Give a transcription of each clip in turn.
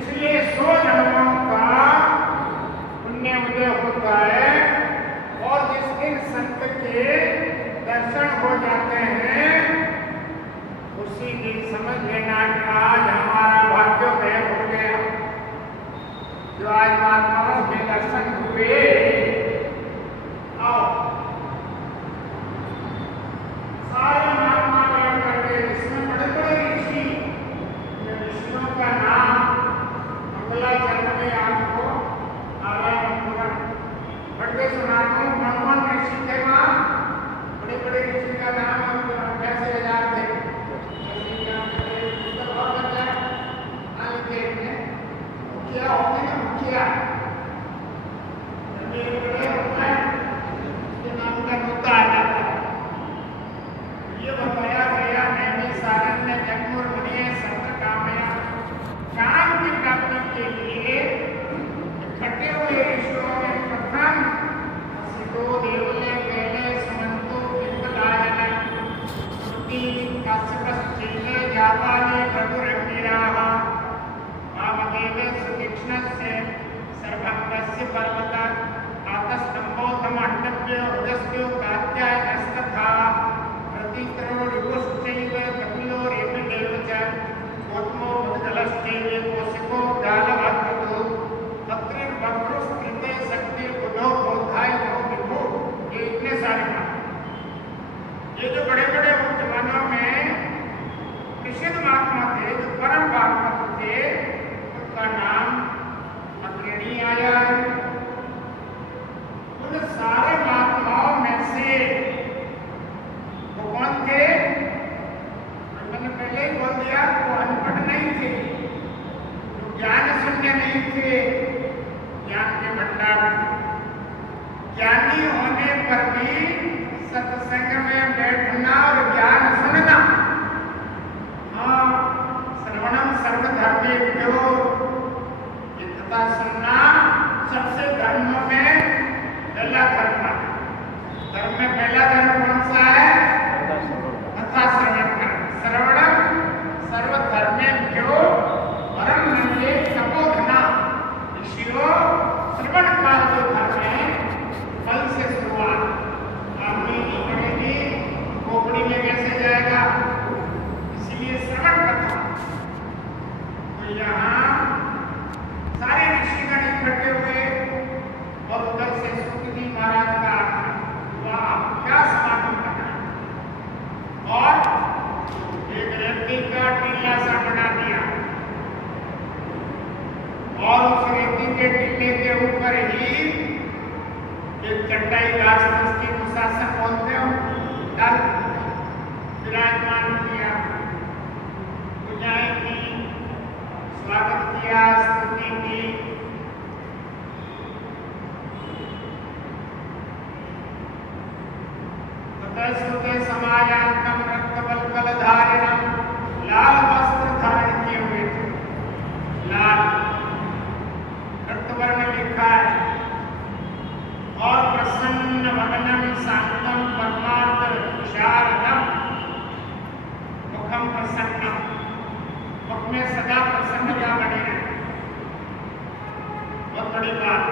इसलिए 100 जन्मों का पुण्य उदय होता है और जिस दिन संत के दर्शन हो जाते हैं उसी दिन समझ लेना कि आज हमारा भाग्योदय हो गया। जो आज महात्माओं के दर्शन हुए, आओ सारे महात्मा बैठ करके, इसमें बड़े बड़े ऋषि, ऋषियों का नाम मंगलाचरण में आपको नारायण पढ़ के सुनाता हूँ। कौन ऋषि थे वहाँ? बड़े बड़े ऋषि का नाम कैसे हजार थे? मुखिया होते हैं, मुखिया होता है, उसके नाम का मुद्दा आ जाता है। ये बताया गया नैमी सारण्य जन्मुर मुनिये संत कामया, ज्ञान की प्राप्ति के लिए इकट्ठे हुए ऋषियों में प्रथम सिद्धो देवले पहले सुमंतो बिंबलायन श्रुति काश्यपश्चैले जापाले प्रभुरंगिराः वामदेवे सुतीक्ष्णस्य सर्वभक्तस्य पर्वतः आतस्तंभोधमण्डप्य उदस्यो कात्यायनस्तथा प्रतिकरो रिपुश्चैव कपिलो रेपिदेव च गौतमो मुद्गलश्चैव कौशिको गालवद्वतो अत्रिर्वक्रुस्कृते शक्तिर्बुधो बोधाय नो विभो। ये इतने सारे नाम, ये जो बड़े बड़े उन जमानों में प्रसिद्ध महात्मा थे, जो परम भागवत थे, उनका नाम अग्रणी आया है। उन सारे महात्माओं में से वो कौन थे? मैंने पहले ही बोल दिया, वो अनपढ़ नहीं थे, वो ज्ञान शून्य नहीं थे, ज्ञान के भंडार। ज्ञानी होने पर भी सत्संग में बैठना और ज्ञान सुनना, हाँ, श्रवणम सर्वधर्मेभ्यो, ये कथा सुनना सबसे धर्मों में पहला धर्म है। धर्म में पहला धर्म कौन सा है? कथा श्रवण करना। श्रवणम सर्वधर्मेभ्यो परम नंदे तपोधना। ऋषियों, श्रवण का जो धर्म है फल से शुरुआत, आदमी नहीं पढ़ेगी खोपड़ी में कैसे जाएगा? इसलिए श्रवण कथा। तो यहाँ सारे ऋषिगण इकट्ठे हुए और उधर से सुखदेव महाराज का वाह क्या समागम करना, और एक रेती का टीला सा बना दिया और उस रेती के टीले के ऊपर ही एक चटाई घास जिसकी दुशासन बोलते हो डाल विराजमान किया, पूजाएं की, स्वागत किया, स्तुति की। ततस्तुते समायान्तम रक्तवल्कलधारिणम, लाल वस्त्र धारण किए हुए थे, लाल रक्तवर्ण लिखा है, और प्रसन्न वदनम शांतम परमार्थ विशारदम, मुखम प्रसन्नम, मुख में सदा प्रसन्नता बनी रहे। बहुत बड़ी बात,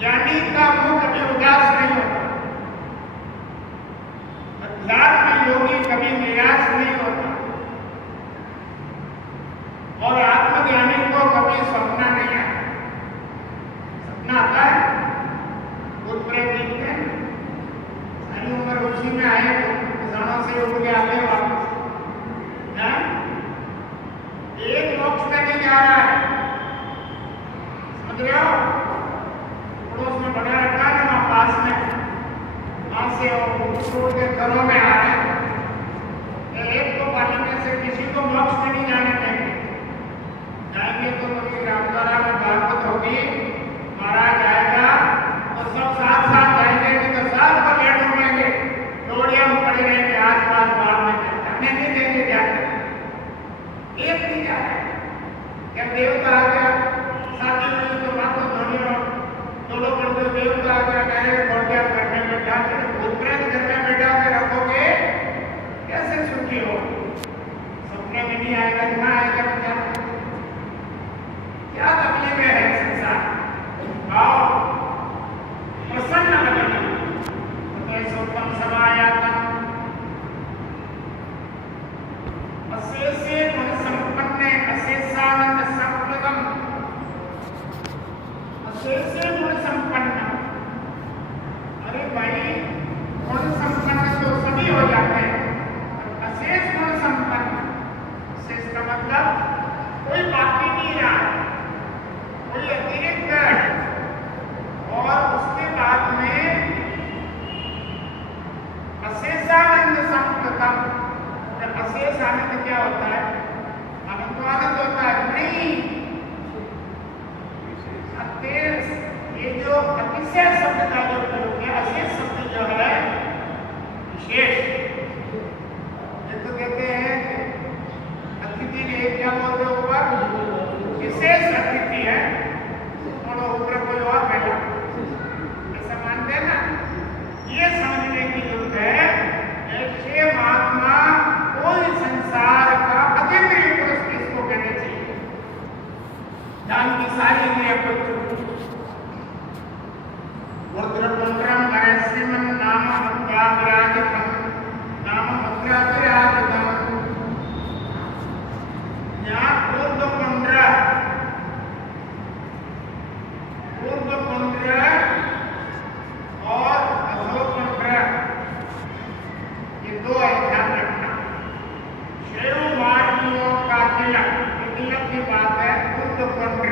ज्ञानी का मुख कभी उदास नहीं होता, अध्यात्म योगी कभी निराश नहीं होता, और आत्मज्ञानी को कभी सपना नहीं आता। सपना आता है, भूत प्रेत दिखते हैं, सारी उम्र उसी में आए, किसानों से उठ के आते वापस, एक मोक्ष में नहीं जा रहा है, समझ रहे हो? पड़ोस में बना रखा है ना पास में, वहां से छोड़ के घरों में आ रहे हैं। एक को पालने से किसी को मोक्ष में नहीं जाने देंगे, जाएंगे तो कभी रामद्वारा में भागवत होगी, महाराज आएगा तो सब साथ साथ जाएंगे, नहीं तो साथ पर लेट घूमेंगे, डोरियां पड़े रहेंगे आसपास बाहर में, जाने नहीं देंगे। जाकर एक नहीं जा रहा है, क्या देवता आ गया, शादी हुई तो बात तो धोनी हो, दोनों बड़े देवता आ गया, कहेंगे घोटिया करने में बैठा के, भूत प्रेत घर में बैठा के रखोगे, कैसे सुखी हो? सपने में नहीं आएगा, कहाँ आएगा बेचारा? क्या तकलीफ है संसार, आओ प्रसन्न बनो, सोतम समायातम अशेषे गुण संपन्ने अशेषानंद संप्रदम, अशेषे गुण संपन्न। अरे भाई गुण संपन्न तो सभी हो जाते हैं, अशेष गुण संपन्न, अशेष का मतलब कोई बाकी नहीं रहा, कोई अतिरिक्त, और उसके बाद में अशेषानंद संप्रदम। अशेष आनंद क्या होता है? आनंद तो आनंद होता है नहीं, अशेष, ये जो अतिशय शब्द का जो प्रयोग है, अशेष शब्द जो है विशेष, ये तो कहते हैं अतिथि ने क्या बोलते ऊपर, विशेष अतिथि है और ऊपर कोई और बैठा, ऐसा मानते हैं ना। ये समझने की जरूरत है, ऐसे महात्मा कोई संसार का अतीन्द्रिय पुरुष इसको कहना चाहिए, ज्ञान की सारी इंद्रिय रुद्रपुंड्रम नरसिंहम नाम मुद्राविराजितम, नाम मुद्राविराजितम। यहाँ ऊर्ध्वपुंड्र और अधोपुंड्र, ये दो है, ध्यान रखना। शेरुमार्गियों का तिलक, ये तिलक की बात है। ऊर्ध्वपुंड्र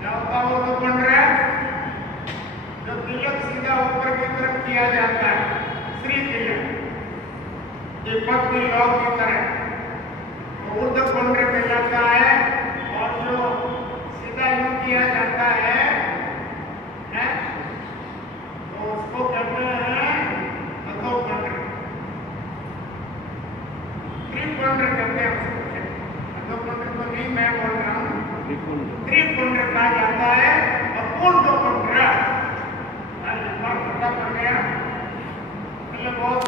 क्या होता है? ऊर्ध्वपुंड्र जो तिलक सीधा ऊपर की तरफ किया जाता है, श्री तिलक, ये पग की लौ की तरह, तो ऊर्ध्वपुंड्र कहलाता है। और जो सीधा यूं किया जाता है, तो उसको कहते हैं अधोपुंड्र, त्रिपुंड्र कहते हैं उसको। अधोपुंड्र तो नहीं मैं बोल रहा हूँ, त्रिपुंड्र कहा जाता है। और ऊर्ध्वपुंड्र पता पड़ गया, बहुत